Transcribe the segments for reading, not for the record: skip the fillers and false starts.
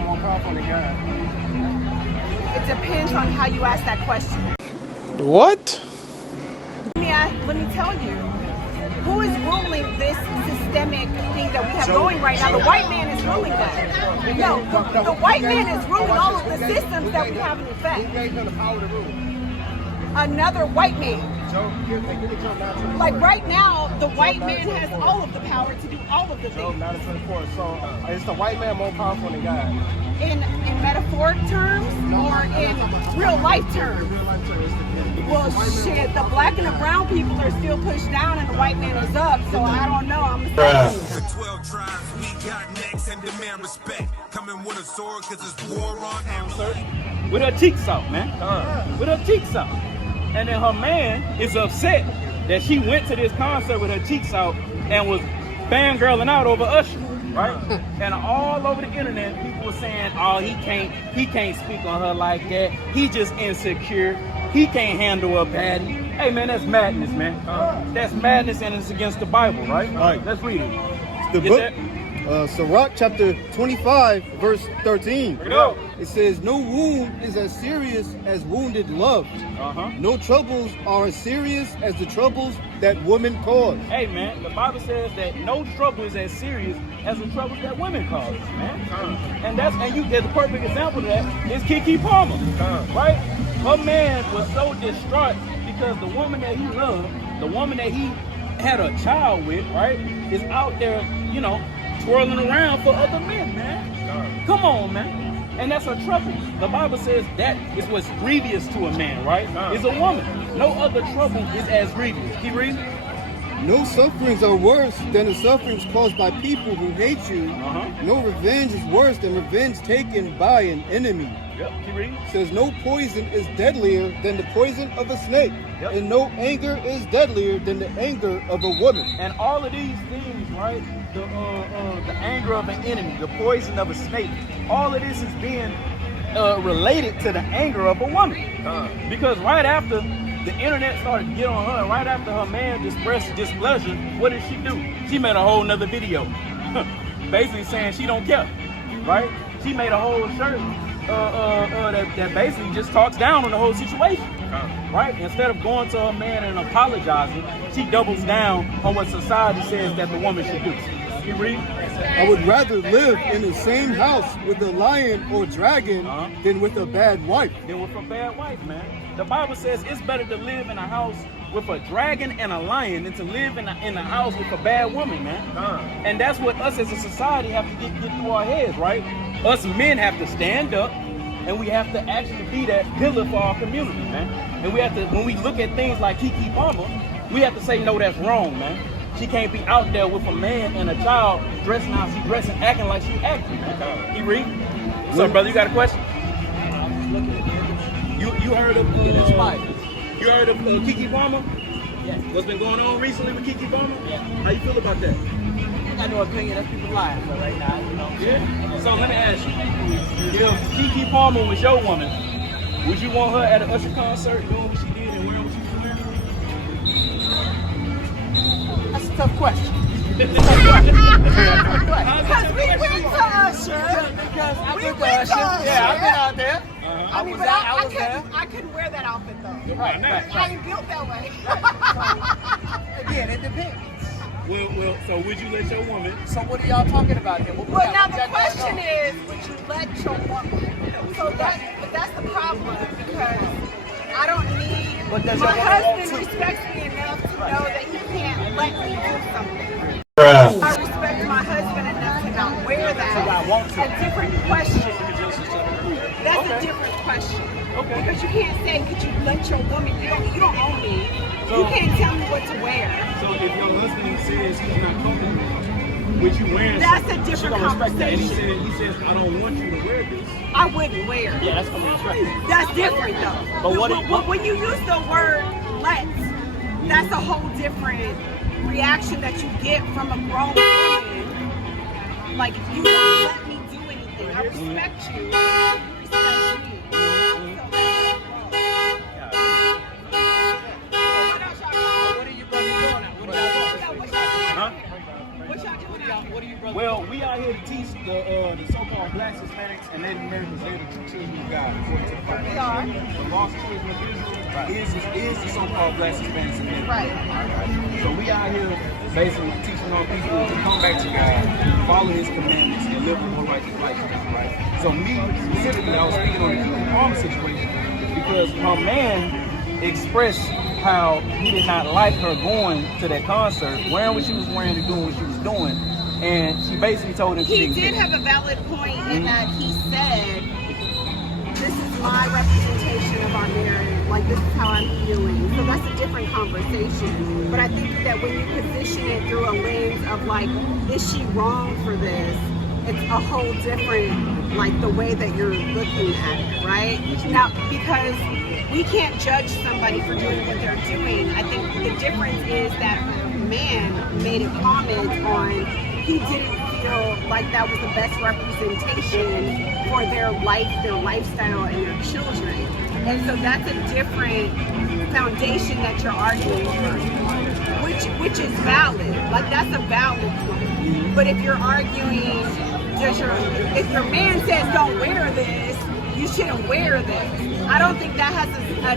man more powerful than God? It depends on how you ask that question. What? Let me tell you, who is ruling this systemic thing that we have going right now? The white man is ruling that. No, the white man is ruling all of the systems that we have in effect. Who gave him the power to rule? Another white man. Joe, give me Job 9:24. Like right now, the white man has all of the power to do all of the Job things. 9:24. So is the white man more powerful than God? In metaphoric terms or in real life terms? Well, shit, the black and the brown people are still pushed down and the white man is up, so I don't know. I'm The 12 tribes we got next and demand respect. Coming with a sword because it's war on answer. With her cheeks out, man. With her cheeks out. And then her man is upset that she went to this concert with her cheeks out and was fangirling out over Usher, right? And all over the internet, people were saying, "Oh, he can't speak on her like that. He just insecure. He can't handle a baddie." Hey, man, that's madness, man. That's madness, and it's against the Bible, right? Right. Let's read it. The Get book, that? Sirach chapter 25, verse 13. Bring it up. It says, no wound is as serious as wounded love. No troubles are as serious as the troubles that women cause. Hey, man, the Bible says that no trouble is as serious as the troubles that women cause, man. And there's a perfect example of that is Keke Palmer, right? Her man was so distraught because the woman that he loved, the woman that he had a child with, right, is out there, you know, twirling around for other men, man. Come on, man. And that's her trouble. The Bible says that is what's grievous to a man, right? Is a woman. No other trouble is as grievous. Keep reading. No sufferings are worse than the sufferings caused by people who hate you. No revenge is worse than revenge taken by an enemy. Yep, keep reading. It says no poison is deadlier than the poison of a snake. And no anger is deadlier than the anger of a woman. And all of these things, right? The anger of an enemy, the poison of a snake. All of this is being related to the anger of a woman. Because right after the internet started to get on her, right after her man expressed displeasure, what did she do? She made a whole nother video. Basically saying she don't care, right? She made a whole shirt that basically just talks down on the whole situation, right? Instead of going to her man and apologizing, she doubles down on what society says that the woman should do. You read? I would rather live in the same house with a lion or dragon than with a bad wife. Than with a bad wife, man. The Bible says it's better to live in a house with a dragon and a lion than to live in a house with a bad woman, man. And that's what us as a society have to get through our heads, right? Us men have to stand up and we have to actually be that pillar for our community, man. And we have to, when we look at things like Keke Palmer, we have to say, no, that's wrong, man. She can't be out there with a man and a child dressing how she dressing, acting like she acting. You read? So, brother, you got a question? You heard of Keke Palmer? Yeah. What's been going on recently with Keke Palmer? Yeah. How you feel about that? I got no opinion. That's people lying. But right now, you know. Yeah. So let me ask you: if Keke Palmer was your woman, would you want her at an Usher concert doing what she did and wearing what she was wearing? That's a tough question. Because we went to Usher. Because I We went to went to Usher. Usher. Yeah, I've been out there. I mean, but I couldn't wear that outfit though. Right. I ain't built that way. Again, it depends. Well, so would you let your woman? So what are y'all talking about here? Well, now the question is, would you let your woman? So that's the problem because I don't need. But does My your woman want husband to? respects me enough to know that he can't let me do something. Bruh. I respect my husband enough to not wear that. So I want to. A different question. That's a different question. Because you can't say, could you let your woman? You don't own me. You can't tell me what to wear. So if your husband says he's not comfortable with you wearing That's something, a different she gonna respect that. And conversation. he says, I don't want you to wear this. I wouldn't wear it. Yeah, that's gonna be respect. That's different though. But what when you use the word let, that's a whole different reaction that you get from a grown woman. Like if you don't let me do anything, I respect you. You respect me. What are you brothers doing now? What are y'all doing? Huh? What y'all doing out here? What are you brothers Well, we out here to teach the so-called blacks, Hispanics, and Native Americans, they're the two children of God, according to the Bible. We are. The lost children of Israel is the so-called blacks, Hispanics, and Native Right. Americans. So we out here basically teaching our people to come back to God, follow His commandments, and live a more righteous lifestyle, right? So me, specifically, I was speaking on the Keke Palmer situation because her man expressed how he did not like her going to that concert, wearing what she was wearing and doing what she was doing. And she basically told him she He didn't did care. have a valid point in that he said, this is my representation of our marriage, like this is how I'm feeling. So that's a different conversation. But I think that when you position it through a lens of like, is she wrong for this? It's a whole different, like the way that you're looking at it, right? Now, because we can't judge somebody for doing what they're doing. I think the difference is that her man made a comment on he didn't feel like that was the best representation for their life, their lifestyle, and their children. And so that's a different foundation that you're arguing for, which is valid. Like that's a valid point. But if you're arguing, if your man says don't wear this, you shouldn't wear this. I don't think that has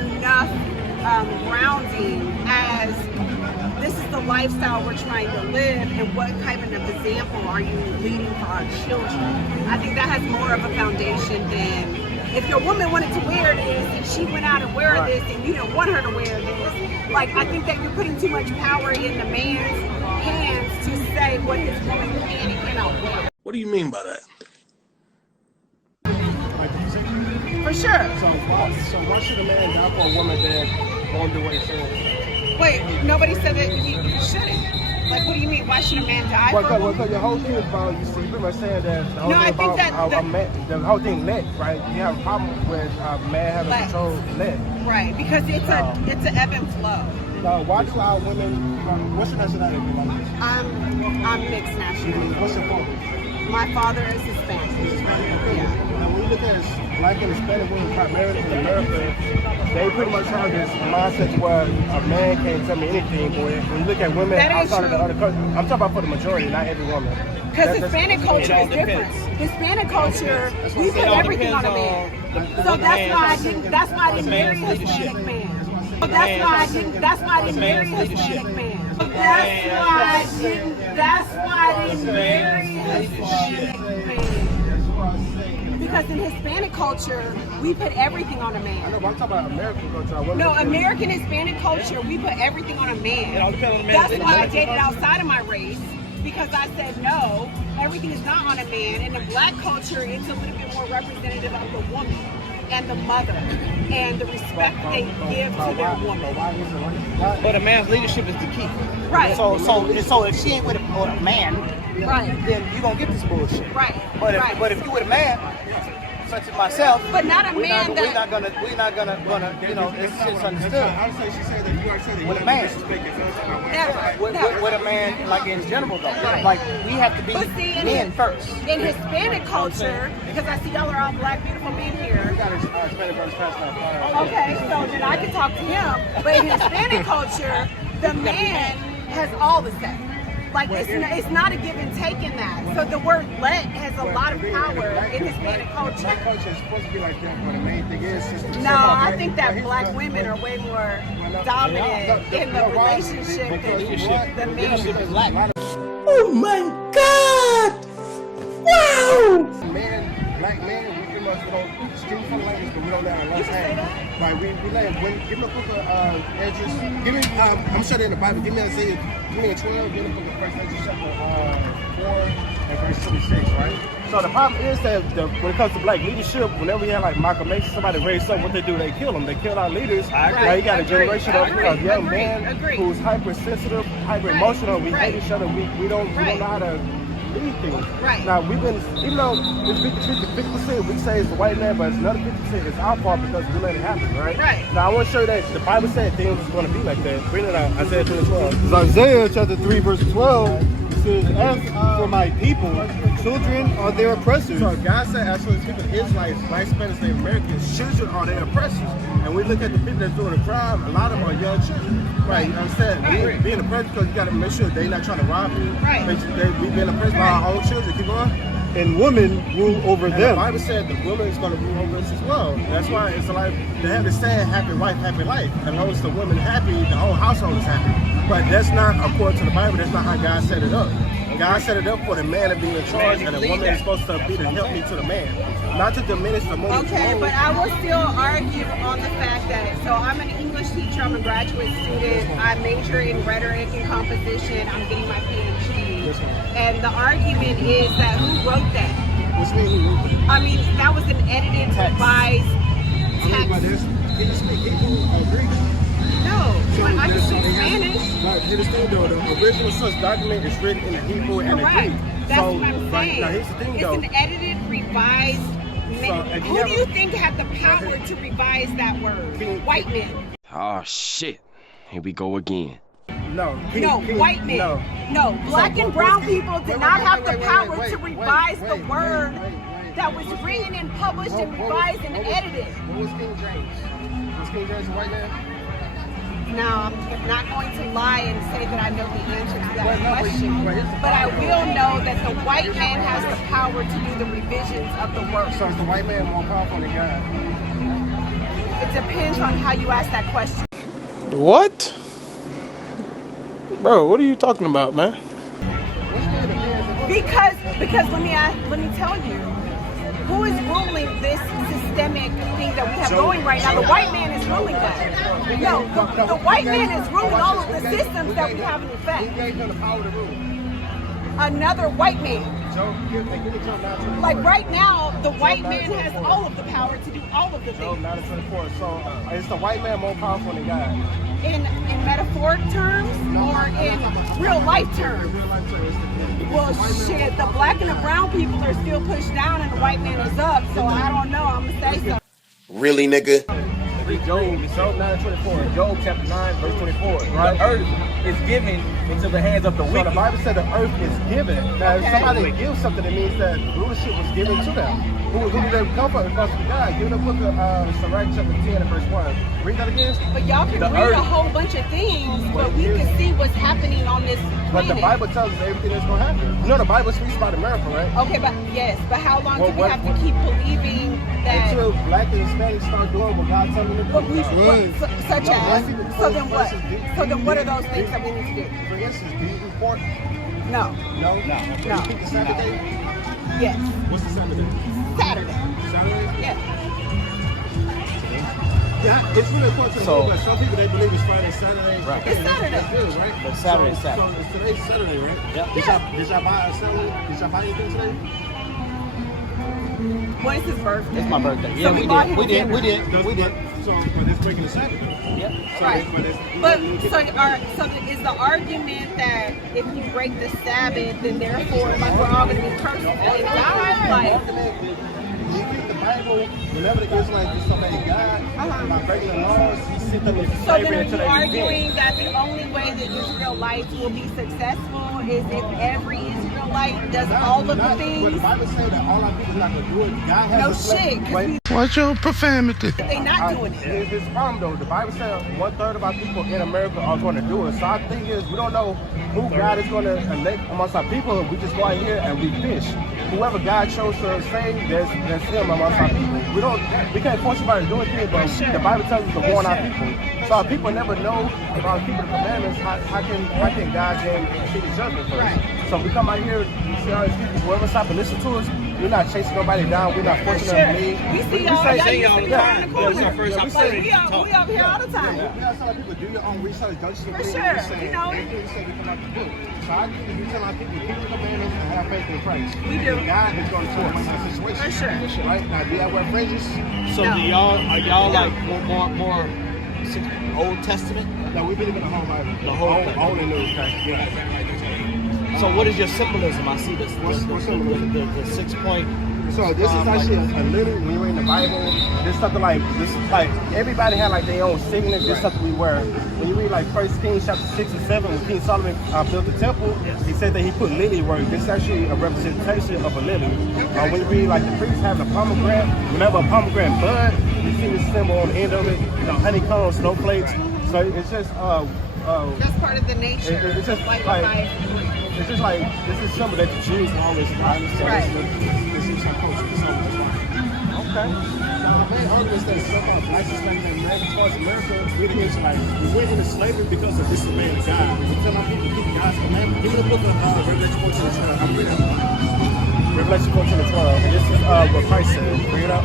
enough grounding as this is the lifestyle we're trying to live and what type of example are you leading for our children. I think that has more of a foundation than if your woman wanted to wear this and she went out and wear this and you didn't want her to wear this. Like I think that you're putting too much power in the man's hands to say what his woman can and cannot wear. What do you mean by that? For sure. So why should a man die for a woman that won't do what he says? Wait, nobody said that you shouldn't. Like, what do you mean? Why should a man die for a woman? Because your whole thing is about, you pretty much saying that the whole No, thing I think about that a man, the whole thing let, right? You have a problem with a man having Let. control let. Right, because it's an ebb and flow. Now, why do our women, what's your nationality? I'm mixed national. What's your father? My father is Hispanic. Yeah. Now, when you look at black and Hispanic women primarily in America, they pretty much have this mindset where a man can't tell me anything. But when you look at women That ain't outside of the true. other country, I'm talking about for the majority, not every woman. Because Hispanic culture is different. Hispanic culture, we put everything on a man. So that's why I didn't marry a Hispanic man. So that's why I didn't marry a Hispanic man. That's why I didn't marry a Hispanic man. Because in Hispanic culture, we put everything on a I know, man. but I'm talking about American culture. No, American Hispanic culture, we put everything on a man. That's why I dated outside of my race, because I said no, everything is not on a man. In the black culture, it's a little bit more representative of the woman and the mother and the respect they give to their woman. But a man's leadership is the key. Right. So if she ain't with a man, Right. then you gonna get this bullshit. Right. But if you with a man, such as myself, But not a man we're that- not gonna you know, this shit's understood. I would say she said that you already said that With a you man. disrespect your feelings about women. Never. With a man, like in general though, Right. like we have to be But see, men first. in Hispanic culture, because I see y'all are all black, beautiful men here. Okay, so then I can talk to him. But in Hispanic culture, the man has all the say. Like it's not a give and take in that. So the word let has a lot of power in Hispanic culture. Black culture is supposed to be like that, but the main thing is sister. No, I think that black women are way more dominant in the relationship than the men. Oh my God! Wow! Black men, we pretty much don't steal from language, but we don't let our lust hang. Like we let give me a book of Edges. Give me I'm sure they're in the Bible. Give me Isaiah 12. Give me the book of First Edges chapter 4 and verse 26, right? So the problem is that when it comes to black leadership, whenever you have like Michael Mason, somebody raised up, what they do, they kill them. They kill our leaders. Now you got a generation of young men who's hypersensitive, hyper emotional. We hate each other. We don't know how to lead things. Right. Now we've been, even though it's 50%, we say it's the white man, but it's another 50%. It's our fault because we let it happen, right? Right. Now I want to show you that the Bible said things was going to be like that. Bring it out, Isaiah 12. It's Isaiah chapter 3 verse 12. It says, as for my people, children are their oppressors. So God said, actually, people, Israelites, white Spanish, Native Americans, children are their oppressors. And we look at the people that's doing the crime, a lot of them are young children. Right, you understand? Being oppressed because you got to make sure they're not trying to rob you. Right. We've been oppressed by our own children. Keep going. and women rule over And them. the Bible said the woman is going to rule over us as well. That's why it's like they have this saying, happy wife, happy life. As long as the woman happy, the whole household is happy. But that's not, according to the Bible, that's not how God set it up. God set it up for the man to be in charge, and the woman is supposed to be the helpmeet to the man. Not to diminish the woman. Okay, but I will still argue on the fact that, so I'm an English teacher, I'm a graduate student, I major in rhetoric and composition, I'm getting my PhD. And the argument is that who wrote that? What's mean? I mean, that was an edited, revised text. But can you speak Hebrew or Greek? No, but I can There's- speak they have- Spanish. But here's the thing though, the original source document is written in the Hebrew and the Correct. Greek. That's So, what I'm but saying. now here's the thing It's though. an edited, revised. if you Who have do you think had the power to revise that word? White men. Oh shit. Here we go again. No, White men. No, black and brown people did not have the power to revise the word that was written and published and revised and edited. What was King James? Was King James a white man? Now, I'm not going to lie and say that I know the answer to that Well, no, question, but here's the but I problem. will know that the white man has the power to do the revisions of the word. So is the white man more powerful than God? It depends on how you ask that question. What? Bro, what are you talking about, man? Because let me tell you, who is ruling this systemic thing that we have going right now? The white man is ruling that. No, the white man is ruling all of the systems that we have in Who effect. gave him the power to rule? Another white man. Job, give me Job 9:24. Like right now, the white man has all of the power to do all of the Job things. 9:24. So is the white man more powerful than God? In metaphoric terms or in real life terms? Well, shit, the black and the brown people are still pushed down and the white man is up, so I don't know, I'm gonna say so. Really, nigga? Job 9:24. Job chapter 9, verse 24. Right? The earth is given into the hands of the So the wicked. Bible said the earth is given. Now, if Okay. somebody gives something, it means that rulership was given to them. Who did they come from? It comes from God. Give the book of Sicarii chapter 10 and verse 1. Read that again. But y'all can The read earth. a whole bunch of things, but we can see what's happening on this But the planet. Bible tells us everything that's going to happen. You know the Bible speaks about America, right? Okay, but yes, but how long Well, do we what- have to keep believing that? Until black and Hispanics start doing what God tells them to do. What such No, as? black people- So then what? for instance, So then what are those things that we need to do? For instance, do you eat pork? No. No. Do you keep the Sabbath day? Yes. What's the Sabbath day? Saturday. Saturday? Yeah. Yeah, it's really important to So- know, but some people, they believe it's Friday, Saturday. Right. It's Saturday. That's good, right? But Saturday is So Saturday. it's today's Saturday, right? Yep. Did y'all buy a Saturday? Did y'all buy anything today? When is his birthday? It's my birthday. So Yeah, we we bought did. him We did. dinner. We did. We did. So, but it's breaking the Saturday. Yep. So, Right. But, it's, But so is the argument that if you break the Sabbath, then therefore like we're all going to be cursed and die? Like, you keep the Bible, whenever the Israelites disobey God, by breaking the laws, he sent them into so slavery then are until you they arguing repent. that the only way the Israelites will be successful is if every Israelite does all of the But the things? Bible says that all our people not going to do it. God has No a slave- shit, 'cause Wait. Watch your profanity. they not doing it. Here's the problem though. The Bible says 1/3 of our people in America are going to do it. So our thing is, we don't know who God is going to elect amongst our people. We just go out here and we fish. Whoever God chose to save, that's him amongst our people. We can't force anybody to do anything, but the Bible tells us to warn our people. So our people never know about keeping the commandments. How can God then see the judgment for us? So we come out here, we see all these people. Whoever stop and listen to us, we're not chasing nobody down. We're not forcing them to leave. We see y'all, say- y'all used to be yeah, around the corner. yeah, We up here all the time. We have some people do your own research. Don't just For believe sure, what we say. you know. Everything we say we come out the book. So I think if you tell our people keep the commandments and have faith in Christ, We do. God is going to turn around the situation. For sure. Right now, do y'all wear fringes? So No. are y'all like more Old Testament? No, we believe in the whole Bible. The whole Bible. Only New Testament. Yeah. So what is your symbolism? I see this. What's symbolism? The 6-point. So this is actually a little, when you read the Bible, there's something like this. Like everybody had like their own signet. This something we wear. When you read like 1 Kings chapter 6 and 7, when King Solomon built the temple, he said that he put lily work. This is actually a representation of a lily. When you read like the priests having a pomegranate, whenever a pomegranate bud, you see this symbol on the end of it. Honeycomb, snowflakes. So it's just That's part of the nature. It's just like like- life. It's just like, this is something that the Jews always done. So Right. this is our culture. This is our Okay. the main argument is that so-called black Hispanic American as far as America, really is like, we went into slavery because of disobeying God. We tell our people to keep God's commandments. Give me the book of Revelation 14 and 12. I'm reading Revelation 14 and 12. And this is what Christ said. Bring it up.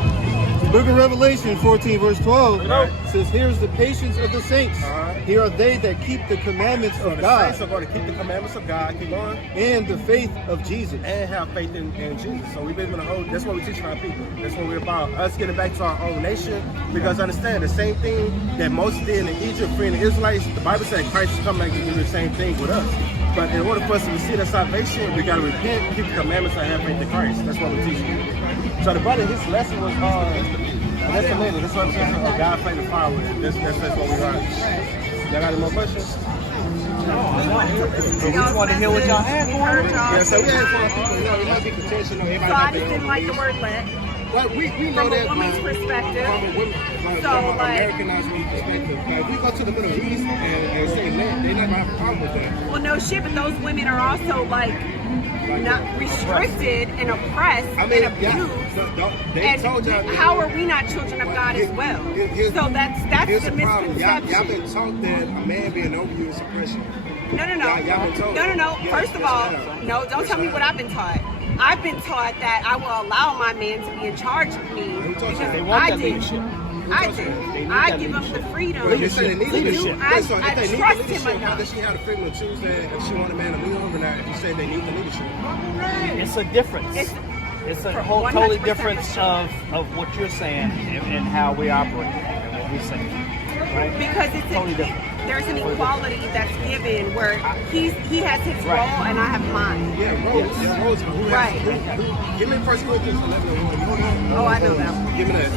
The book of Revelation 14 verse 12 Right. says, here's the patience of the saints. Here are they that keep the commandments So of the God saints are going to keep the commandments of God. Keep going. and the faith of Jesus. And have faith in Jesus. So we live in a whole, that's what we're teaching our people. That's what we're about. Us getting back to our own nation. Because understand, the same thing that Moses did in Egypt, freeing the Israelites, the Bible said Christ is coming back to do the same thing with us. But in order for us to receive that salvation, we got to repent, keep the commandments, and have faith in Christ. That's what we're teaching. So the brother, his lesson was, that's the lady. That's what I'm saying. God played the fire with it. That's what we are. Y'all got any more questions? We just want to hear what y'all had for Heard us. y'all. Yeah, so we had four people. You know, it might be contention. So I just didn't like the word let. But we know From a that woman's perspective. From a woman, So, from an like- Americanized perspective. Like, if we go to the Middle East and say let, they're not gonna have a problem with that. Well, no shit, but those women are also like not restricted and oppressed and abused. They And told y'all. how are we not children of God as well? So that's Here's the the problem. Y'all misconception. been taught that a man being over you is oppression. No. Y'all been told. No. Yes, First of yes, all, ma'am. no, don't tell me what I've been taught. I've been taught that I will allow my man to be in charge of me taught you? because They want I that did. leadership. I taught you? did. I give him the freedom They say they need to do. leadership. I So if they need trust the him leadership, how enough. does she have the freedom to choose that if she want a man to lead over that? If you say they need the leadership. It's a difference. It's a whole 100% totally for difference sure. of what you're saying and how we operate and what we say. Right? Because it's Totally different. there's an equality that's given where he has his role and I have mine. Yeah, roles. Yeah, roles. But who has Right. Give me 1 Corinthians 11. Oh, I know that one. Give me that.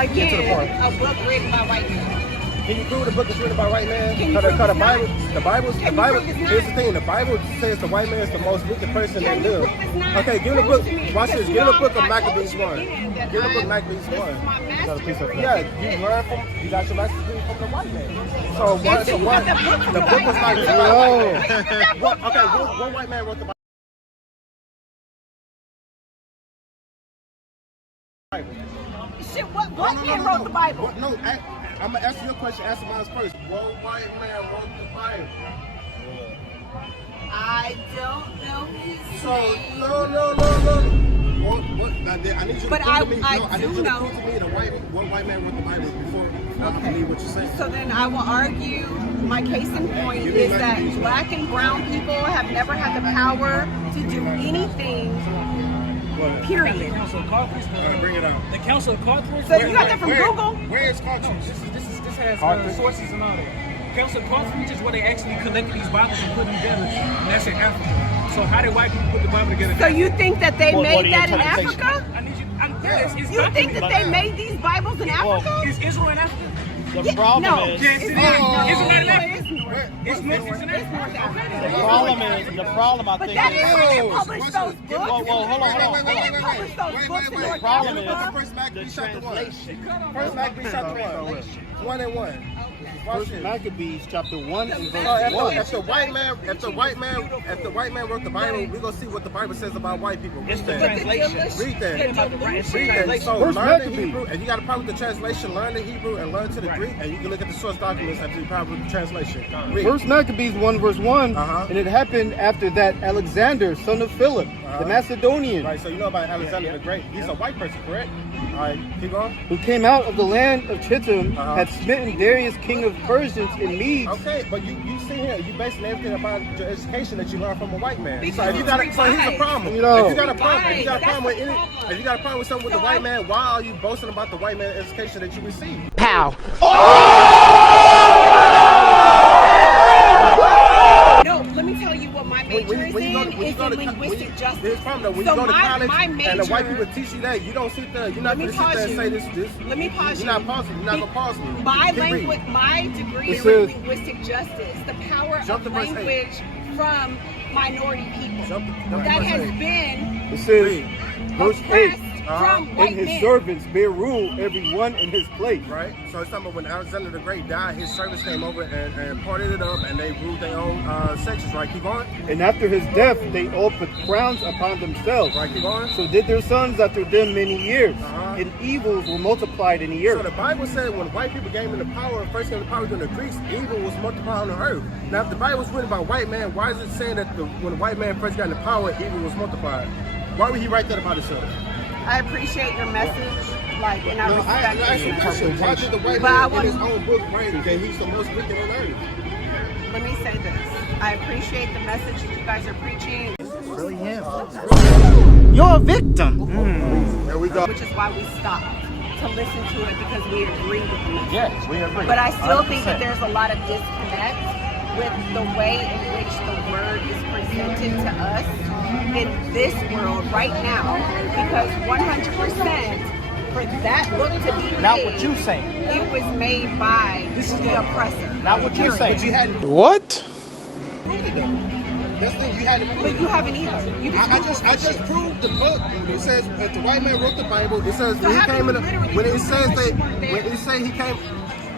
Again, a book written by white men. Can you prove the book is written by white man? Can you Because prove the it's Bible, not? the Bible, Can the you Bible. prove it's Here's not? the thing: the Bible says the white man is the most wicked person that Can you lives. prove it's not? Okay, give me the Prove book. to me, Watch because this. you Give me the know, book of I Maccabees told you 1. again that Give me the book of I- Maccabees this 1. is my master's degree. Yeah, you learn from. You got your master's degree from the white man. So And what? so you got the book from The the book white was like. man. What? Okay, one white man wrote the Bible. Shit, what man wrote the Bible? No, I'm gonna answer your question. Answer mine first. One white man wrote the Bible. I don't know his So name. no. What? I need you to But prove I- to me. I No, I need do you to know. prove to me one white man wrote the Bible before I believe what you're saying. So then I will argue, my case in point is that black and brown people have never had the power to do anything, period. Council of Carthage. Bring it out. The Council of Carthage. So you got that from Where- Google? Where is Carthage? This has Carthage? sources and all that. Council of Carthage is where they actually collected these Bibles and put them together, and that's in Africa. So how did white people put the Bible together? So you think that they Or made the that in interpretation. Africa? I need you. It's You think that they made these Bibles in Africa? Is Israel in Africa? The problem no. is Yes, it is. No, Israel in it Africa. is North. It's North. It's in It's Africa. North Africa. the problem I But think that is is why they published those books. Well, hold on. They didn't publish those books in North problem is Africa. First the Maccabees chapter 1. translation. First Maccabees chapter 1. 1 and 1. Watch First it. Maccabees chapter 1 and So verse 1. if the white man wrote the Bible, we're gonna see what the Bible says about white people. Read It's the that. translation. Read that. The Read that. So First learn the Maccabees. Hebrew, and you got a problem with the translation. Learn the Hebrew and learn to the Greek, and you can look at the source documents after you problem with the translation. Read. First Maccabees 1 verse 1, Uh-huh. and it happened after that Alexander, son of Philip, the Macedonian, Right. So you know about Alexander the Great. He's a white person, correct? All right. Keep going. who came out of the land of Chittim, Uh-huh. had smitten Darius, king of Persians, and Medes. Okay, but you see here, you basing everything about your education that you learned from a white man. Because So if you got a, so here's the problem. You know. If you got a problem, if you got a That's problem with the any, problem. if you got a problem with something with the white man, why are you boasting about the white man education that you received? Pow. No, let me tell you what my major is in linguistic justice. When So you go to college my and the white major- people teach you that, you don't sit there, you're not Let me going to sit there and pause say you. this. Let me pause You're not you. pausing. You're not going to pause me. My Keep reading. my degree It is says- in linguistic justice, the power Jump of to verse 8. language from minority people. Jump to That verse has 8. been It says, Read. verse 8, from white And his men. servants bear rule, every one in his place. Right? So it's talking about when Alexander the Great died, his servants came over and parted it up, and they ruled their own sections, right? Keep going. And after his death, they all put crowns upon themselves. Right, keep going. So did their sons after them many years, and evils were multiplied in the So earth. the Bible said when white people came into power, first came into power during the Greeks, evil was multiplied on the earth. Now, if the Bible was written by white man, why is it saying that when the white man first got into power, evil was multiplied? Why would he write that about himself? I appreciate your message, like, and I No, I respect asked you a it. question. Why did the white But I man in his want- own book write that he's the most wicked on earth? Let me say this. I appreciate the message that you guys are preaching, Really him. You're a victim. There we go. which is why we stopped to listen to it because we agree with the message. Yes, we agree. But I still think 100%. that there's a lot of disconnect with the way in which the word is presented to us in this world right now, because 100% for that book to be made, Not what you saying. it was made by the oppressor. Not what you saying. But you hadn't What? proved it though. That's the thing, you hadn't proved But it. you haven't either. You I just proved the book. It says that the white man wrote the Bible. It says So when he how came can in. you literally When it prove says that that, you weren't there? when it say he came,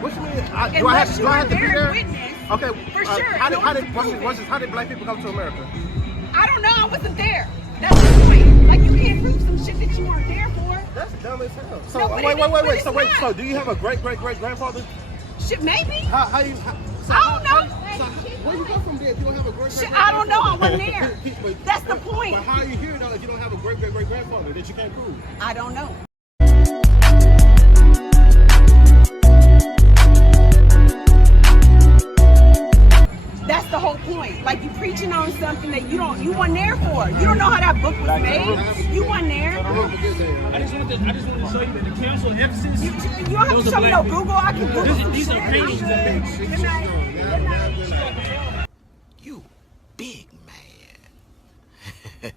what you mean? Do I Unless have you were to be there there? and witness, Okay. for sure, How no one can prove it. how did black people come to America? I don't know. I wasn't there. That's the point. Like, you can't prove some shit that you weren't there for. That's dumb as hell. So No, but wait. it's So wait. not. So do you have a great grandfather? Shit, maybe. How you? So I don't know. So where you go from there if you don't have a great Shit, I don't know. I wasn't there. That's the point. But how are you here though if you don't have a great grandfather that you can't prove? I don't know. That's the whole point. Like, you preaching on something that you weren't there for. You don't know how that book was made. You weren't there. I just wanted to show you that the Council of Ephesus. You don't have those to are show me black no people. Google. I can Google some These shit. are I'm paintings of good. Good night. Good night. You big man.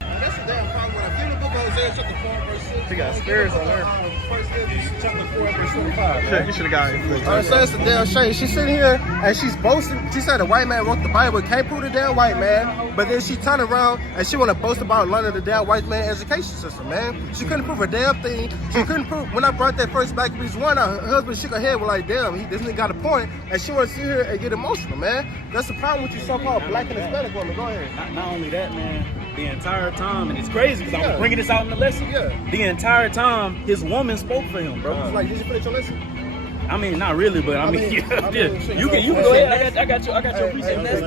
That's the damn problem. When I give the book of Hosea, chapter 4, verse 6. He got spirits on there. First Ezra, chapter 4, verse 25. Shit, you should have got it. So it's a damn shame. She's sitting here and she's boasting. She said the white man wrote the Bible. Can't prove the damn white man. But then she turned around and she want to boast about learning the damn white man education system, man. She couldn't prove a damn thing. She couldn't prove. When I brought that first Black Beast one, her husband shook her head. Was like, damn, this nigga got a point. And she want to sit here and get emotional, man. That's the problem with you so-called black and Hispanic women. Go ahead. Not only that, man, the entire time, and it's crazy because I'm bringing this out in the lesson. Yeah. The entire time, his woman spoke for him, bro. It's like, did you finish your lesson? I mean, not really, but I mean, mean, yeah, shit, you can go ahead. I got your precepts.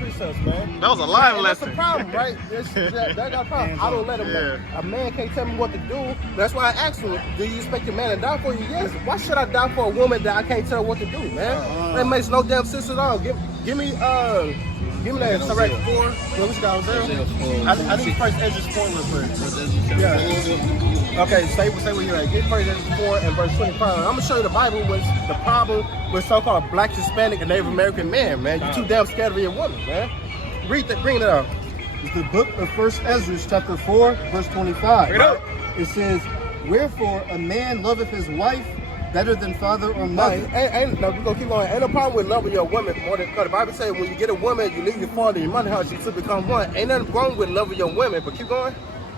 Precepts, man. That was a live That's the lesson. problem, right? That got a problem. I don't let him know. A man can't tell me what to do. That's why I asked him, do you expect your man to die for you? Yes. Why should I die for a woman that I can't tell what to do, man? That makes no damn sense at all. Give me that correct 4. What you got there? I need first Ezra 4 real quick. Yeah. Okay, say where you're at. Get first Ezra 4 and verse 25. I'm gonna show you the Bible was the problem with so-called black, Hispanic, and Native American men, man. You're too damn scared of your woman, man. Read that, bring it up. It's the book of First Ezra, chapter 4, verse 25. Bring it up. It says, "Wherefore a man loveth his wife better than father or No, mother." no, we're gonna keep going. Ain't no problem with loving your woman more than, because the Bible says when you get a woman, you leave your father and your mother house, you two become one. Ain't nothing wrong with loving your women, but keep going.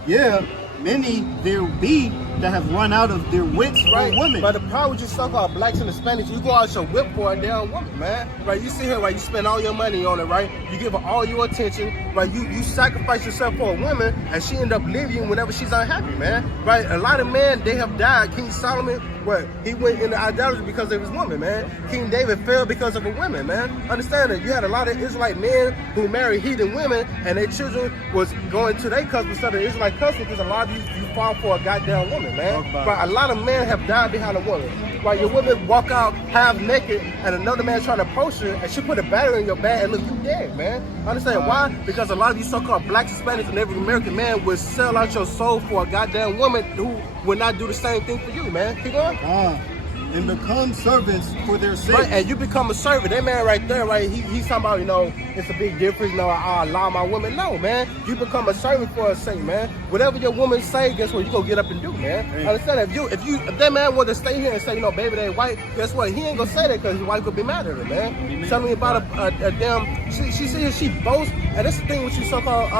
Yeah, many there be that have run out of their wits for women. But the problem with you so-called blacks and Hispanics, you go out your whip for a damn woman, man. Right? You sit here, right? You spend all your money on it, right? You give her all your attention, right? You sacrifice yourself for a woman, and she end up leaving you whenever she's unhappy, man. Right? A lot of men, they have died. King Solomon, he went into idolatry because of his woman, man. King David fell because of a woman, man. Understand that you had a lot of Israelite men who married heathen women, and their children was going to their custom instead of Israelite custom, because a lot of you fall for a goddamn woman, man. But a lot of men have died behind a woman. Right? Your woman walk out half naked, and another man trying to approach her, and she put a battery in your bag, and look, you dead, man. Understand why? Because a lot of these so-called blacks, Hispanics, and Native American men would sell out your soul for a goddamn woman who would not do the same thing for you, man. Keep going. And become servants for their sake. Right, and you become a servant. That man right there, right, he's talking about, it's a big difference, I allow my woman. No, man, you become a servant for her sake, man. Whatever your woman say, guess what, you gonna get up and do, man. Understand, if that man wanted to stay here and say, baby, they white, guess what, he ain't gonna say that because his wife could be mad at him, man. Tell me about a damn, she boasts, and that's the thing with you so-called,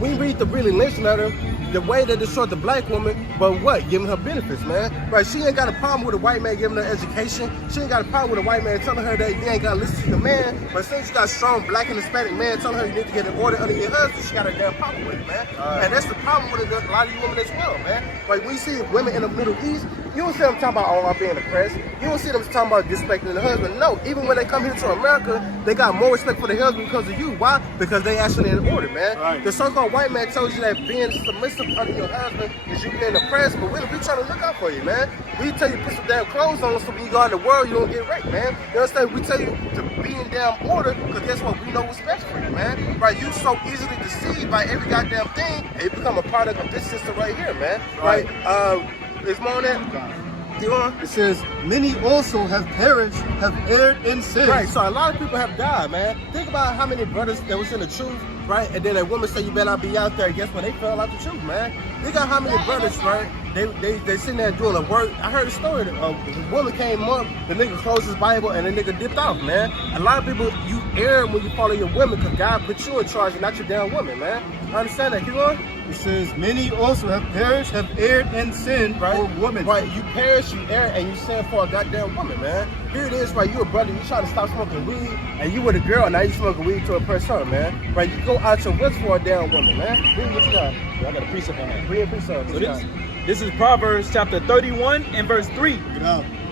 we read the really lynch letter, the way they destroyed the black woman, but what? Giving her benefits, man. Right? She ain't got a problem with a white man giving her education. She ain't got a problem with a white man telling her that you ain't got to listen to the man. But since you got a strong black and Hispanic man telling her you need to get an order under your husband, she got a damn problem with it, man. And that's the problem with a lot of you women as well, man. Like, we see women in the Middle East, you don't see them talking about, oh, I'm being oppressed. You don't see them talking about disrespecting the husband. No, even when they come here to America, they got more respect for the husband because of you. Why? Because they actually in order, man. Right. The so-called white man tells you that being submissive under your husband is you being oppressed, but we trying to look out for you, man. We tell you put some damn clothes on so when you go out in the world, you don't get raped, man. You understand? We tell you to be in damn order because guess what? We know what's best for you, man. Right? You so easily deceived by every goddamn thing, and you become a product of this system right here, man. Right? There's more on that. It says, many also have perished, have erred in sin. Right, so a lot of people have died, man. Think about how many brothers that was in the truth, right? And then a woman say, you better not be out there. Guess what? They fell out the truth, man. Think about how many brothers, right? They sitting there doing the work. I heard a story. The woman came up, the nigga closed his Bible, and the nigga dipped off, man. A lot of people, you err when you follow your women because God put you in charge and not your damn woman, man. I understand that. Keep going. It says, many also have perished, have erred in sin, right? For women. Right, you perish, you err, and you sin for a goddamn woman, man. Here it is, right? You a brother, you try to stop smoking weed, and you with a girl, now you smoking weed to impress her, man. Right, you go out your wits for a damn woman, man. Read what you got. I got a precept on that. Read a precept. So this is Proverbs chapter 31 and verse 3.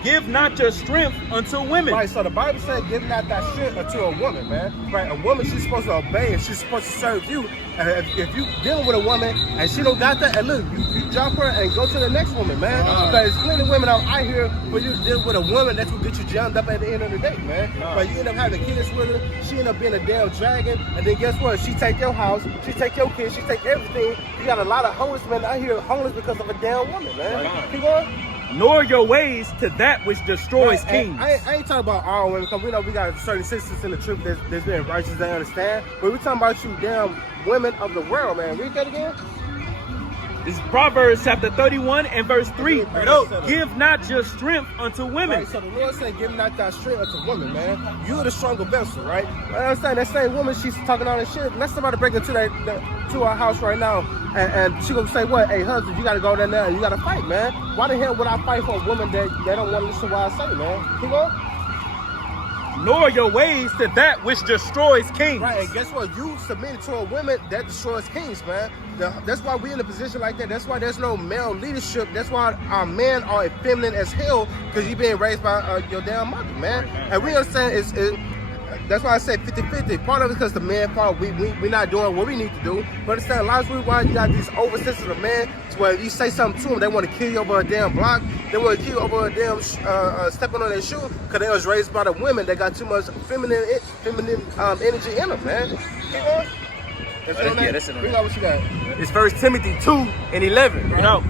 Give not your strength unto women. Right, so the Bible said, give not thy strength unto a woman, man. Right, a woman, she's supposed to obey and she's supposed to serve you. And if you dealing with a woman and she don't got that, and look, you drop her and go to the next woman, man. Because there's plenty of women out here for you to deal with a woman that's gonna get you jammed up at the end of the day, man. But you end up having kids with her, she end up being a damn dragon, and then guess what? She take your house, she take your kids, she take everything. You got a lot of homeless men out here homeless because of a damn woman, man. Keep going. Nor your ways to that which destroys kings. I ain't talking about all women because we know we got certain sisters in the truth that's being righteous, they understand. But we're talking about you damn women of the world, man. Read that again. This is Proverbs chapter 31 and verse 3. Give not your strength unto women. Right, so the Lord said, give not thy strength unto women, man. You're the stronger vessel, right? I understand that same woman, she's talking all that shit. Let somebody break into to our house right now, and she gonna say, what? Hey, husband, you gotta go down there and you gotta fight, man. Why the hell would I fight for a woman that they don't want to listen to what I say, man? Keep on. Nor your ways to that which destroys kings. Right, and guess what? You submitted to a woman that destroys kings, man. That's why we're in a position like that. That's why there's no male leadership. That's why our men are effeminate as hell, because you're being raised by your damn mother, man. And we understand that's why I say 50-50. Part of it because the man fault. We're not doing what we need to do. But understand, a lot of reasons why you got these oversensitive men to where you say something to them, they want to kill you over a damn block. They want to kill you over a damn stepping on their shoe because they was raised by the women that got too much feminine energy in them, man. Keep on. That's it. Read out what you got. It's 1 Timothy 2 and 11. You know,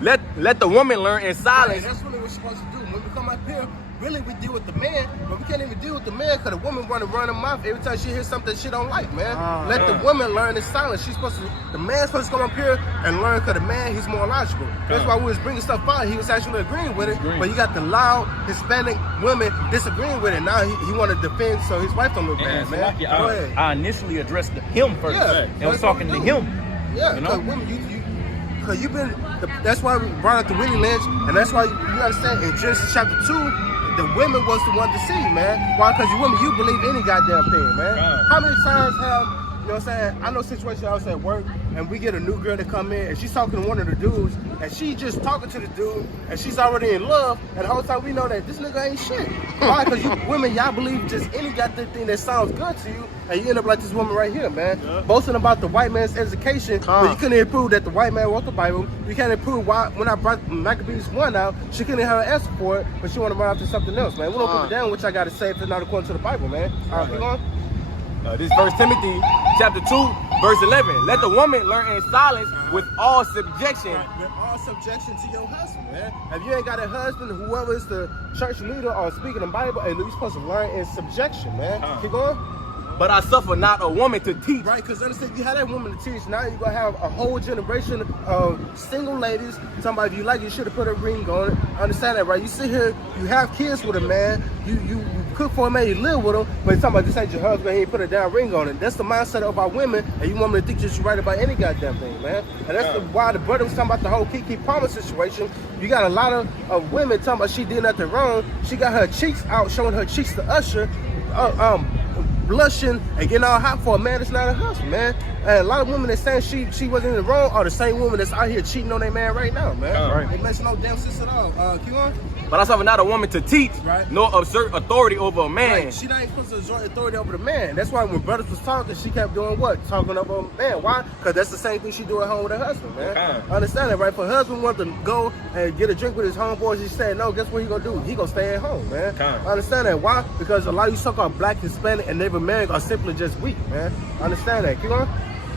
let the woman learn in silence. Right, that's really what we're supposed to do. When we come up here, really we deal with the man, but we can't even deal with the man because the woman want to run her mouth every time she hears something she don't like, man. Let the woman learn in silence. The man's supposed to come up here and learn because the man, he's more logical. That's why we was bringing stuff out. He was actually agreeing with it, but you got the loud Hispanic women disagreeing with it. Now he want to defend so his wife don't look bad, man. Go ahead. I initially addressed him first, and was talking to him. Yeah, because women, because you've been, that's why we brought up the Willie Lynch, and that's why you understand in Genesis chapter 2, the women was the one to see, man. Why? Because you women, you believe any goddamn thing, man. How many times have, you know what I'm saying? I know situations I was at work, and we get a new girl to come in, and she's talking to one of the dudes, and she just talking to the dude, and she's already in love, and the whole time we know that this nigga ain't shit. Why? Because you women, y'all believe just any goddamn thing that sounds good to you, and you end up like this woman right here, man. Boasting about the white man's education, but you couldn't even prove that the white man wrote the Bible. You can't even prove why, when I brought Maccabees 1 out, she couldn't have an answer for it, but she want to run after something else, man. We don't give a damn what y'all got to say if it's not according to the Bible, man. All right, keep on. This is 1 Timothy chapter 2, verse 11. Let the woman learn in silence with all subjection. Right, with all subjection to your husband, man. If you ain't got a husband, whoever is the church leader or speaking the Bible, you're supposed to learn in subjection, man. Keep going. but I suffer not a woman to teach. Right, because understand, you have that woman to teach. Now you're going to have a whole generation of single ladies talking about if you like it, you should have put a ring on it. Understand that, right? You sit here, you have kids with a man, you cook for a man, you live with him, but you're talking about this ain't your husband, he ain't put a damn ring on it. That's the mindset of our women, and you want me to think that you're right about any goddamn thing, man. And that's why the brother was talking about the whole Keke Palmer situation. You got a lot of women talking about she did nothing wrong. She got her cheeks out, showing her cheeks to Usher, blushing and getting all hot for a man that's not her husband, man. And a lot of women that saying she wasn't in the wrong are the same women that's out here cheating on their man right now, man. Right. They messing no damn sense at all. Keep on. But I suffer not a woman to teach, right, nor assert authority over a man. Right. She not even supposed to exert authority over the man. That's why when brothers was talking, she kept doing what? Talking over a man. Why? Because that's the same thing she do at home with her husband, man. Understand that, right? If her husband wanted to go and get a drink with his homeboys, she said, no, guess what he gonna do? He gonna stay at home, man. Understand that. Why? Because a lot of you so-called black, Hispanic, and Native American are simply just weak, man. Understand that. Keep on.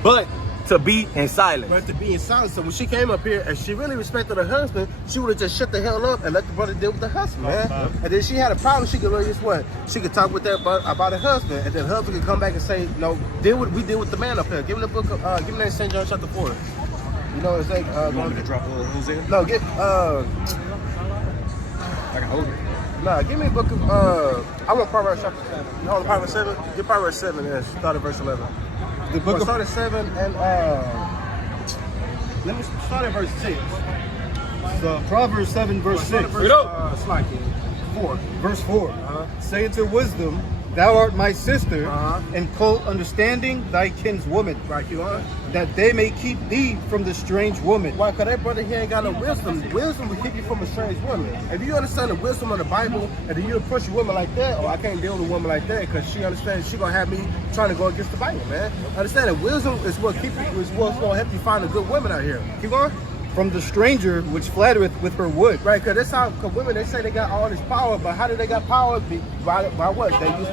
But to be in silence. But to be in silence. So when she came up here and she really respected her husband, she would have just shut the hell up and let the brother deal with the husband, man. And then she had a problem, she could really just what? She could talk with that about her husband, and then the husband could come back and say, no, we deal with the man up here. Give him the book of, give him that St. John chapter 4. You know, it's like, you want me to drop who's in? No, get, I can hold it. Nah, give me a book of, I want Proverbs chapter 7. You hold Proverbs 7? Get Proverbs 7 and start at verse 11. The book of start at 7 and let me start at verse 6. So Proverbs 7 verse 6. It's like 4. Verse 4. Say to wisdom, thou art my sister, and call understanding thy kinswoman. Right, you are. That they may keep thee from the strange woman. Why? Because that brother here ain't got no wisdom. Wisdom will keep you from a strange woman. If you understand the wisdom of the Bible, and then you approach a woman like that, I can't deal with a woman like that because she understands she gonna have me trying to go against the Bible, man. Understand that wisdom is what is what's gonna help you find a good woman out here. Keep going. From the stranger which flattereth with her wood. Right, because that's how, because women, they say they got all this power, but how do they got power? By what? They use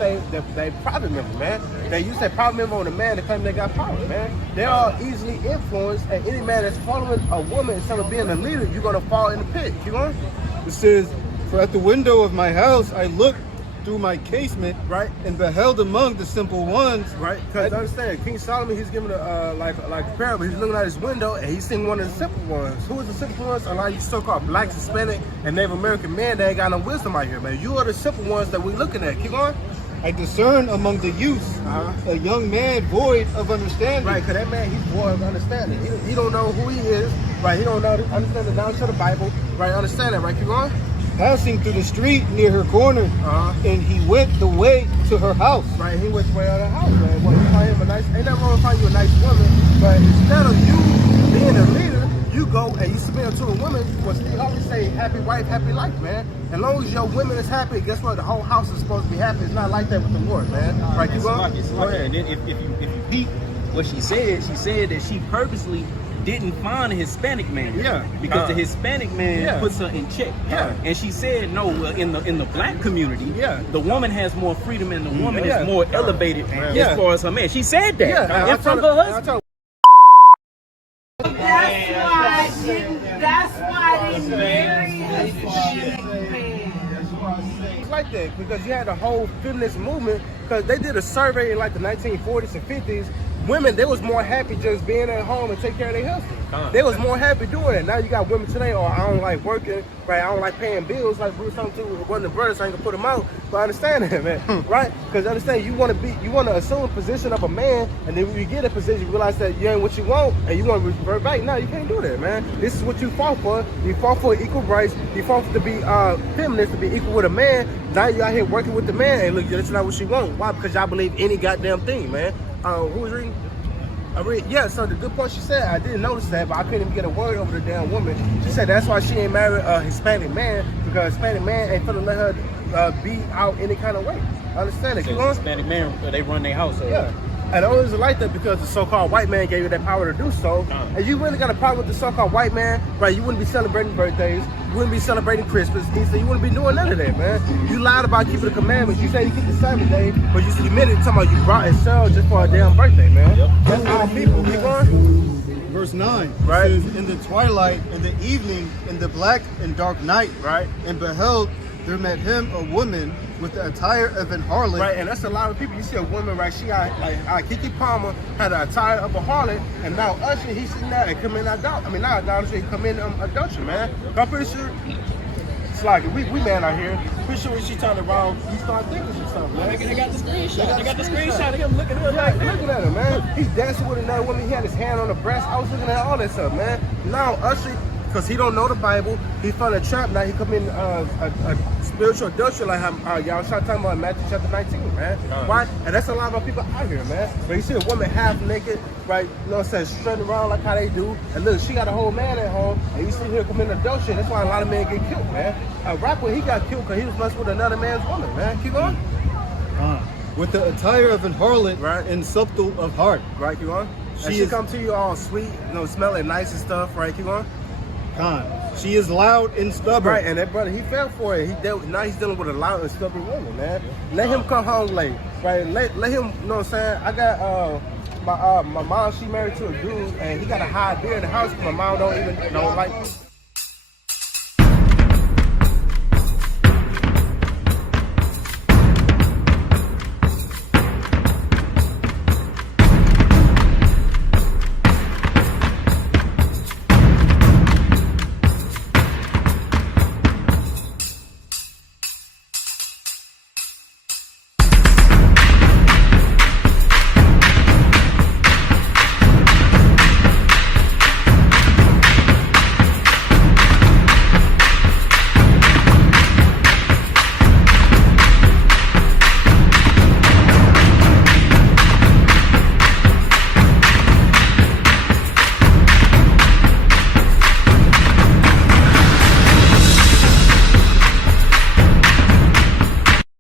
they private member, man. They use their private member on a man to claim they got power, man. They are easily influenced, and any man that's following a woman instead of being a leader, you're going to fall in the pit. Keep on. It says, for at the window of my house I looked through my casement, right, and beheld among the simple ones, right. Because understand, King Solomon, he's giving like a parable. He's looking out his window and he's seeing one of the simple ones. Who is the simple ones? A lot of you so-called black, Hispanic, and Native American men that ain't got no wisdom out here, man. You are the simple ones that we're looking at. Keep on. I discern among the youths a young man void of understanding. Right, because that man, he's void of understanding. He don't know who he is. Right, he don't know understand the knowledge of the Bible. Right, understand that. Right, keep on. Passing through the street near her corner, and he went the way to her house. Right, he went the way out of the house, man. Well, you find him a nice, ain't nothing wrong with finding you a nice woman, but instead of you being a leader, you go and you submit to a woman. Well, Steve always say, happy wife, happy life, man. As long as your woman is happy, guess what? The whole house is supposed to be happy. It's not like that with the Lord, man. Right, keep on. And then if you peep what she said that she purposely didn't find a Hispanic man. Yeah. Because the Hispanic man puts her in check. Yeah. And she said, no, in the black community, the woman has more freedom and the woman is more elevated as far as her man. She said that in front of her husband. That's why I didn't marry a Hispanic man. It's like that because you had a whole feminist movement because they did a survey in like the 1940s and 50s. Women, they was more happy just being at home and take care of their husband. They was more happy doing it. Now you got women today, I don't like working, right? I don't like paying bills. Like Bruce talking to one of the brothers, I ain't gonna put them out. But I understand that, man, right? Because understand you want to assume a position of a man, and then when you get a position, you realize that you ain't what you want, and you want to revert back. No, you can't do that, man. This is what you fought for. You fought for equal rights. You fought to be feminist, to be equal with a man. Now you out here working with the man, and look, that's not what you want. Why? Because y'all believe any goddamn thing, man. Who was reading? Yeah, so the good point she said, I didn't notice that, but I couldn't even get a word over the damn woman. She said that's why she ain't married a Hispanic man, because a Hispanic man ain't finna let her be out any kind of way. Understand it? So Hispanic man, they run their household. Yeah. And the only reason like that because the so-called white man gave you that power to do so. And you really got a problem with the so-called white man, right? You wouldn't be celebrating birthdays. You wouldn't be celebrating Christmas. Easter. You wouldn't be doing none of that, man. You lied about keeping the commandments. You say you keep the Sabbath day, but you admitted talking about you brought and sold just for a damn birthday, man. That's all people. Keep on. Verse 9, right? Says, in the twilight, in the evening, in the black and dark night, right? And beheld, there met him a woman with the attire of an harlot. Right, and that's a lot of people. You see a woman, right? She got like Keke Palmer had the attire of a harlot, and now Usher, he's sitting there and commit adultery. I mean, not adultery, he commit adultery, man. I'm pretty sure. It's like we man out here. Pretty sure when she turned around, you start thinking some something, man. They got the screenshot. They got the screenshot of him looking at her Yeah, like, looking at him, man. He's dancing with another woman. He had his hand on the breast. I was looking at all that stuff, man. Now Usher, because he don't know the Bible, he found a trap. Now he committing a spiritual adultery, like how y'all started talking about in Matthew chapter 19, man. Why? And that's a lot of people out here, man. But you see a woman half naked, right? You know what I'm saying? Strutting around like how they do. And look, she got a whole man at home, and you see her committing adultery. That's why a lot of men get killed, man. A rapper, he got killed because he was messing with another man's woman, man. Keep going. With the attire of an harlot, Right. and subtle of heart. Right, keep going. She She is- come to you all sweet, you know, smelling nice and stuff, right? Keep going. She is loud and stubborn. Right, and that brother, he fell for it. Now he's dealing with a loud and stubborn woman, man. Let him come home late, right? Let him, you know what I'm saying? I got my mom, she married to a dude, and he got a high beard in the house. My mom don't like.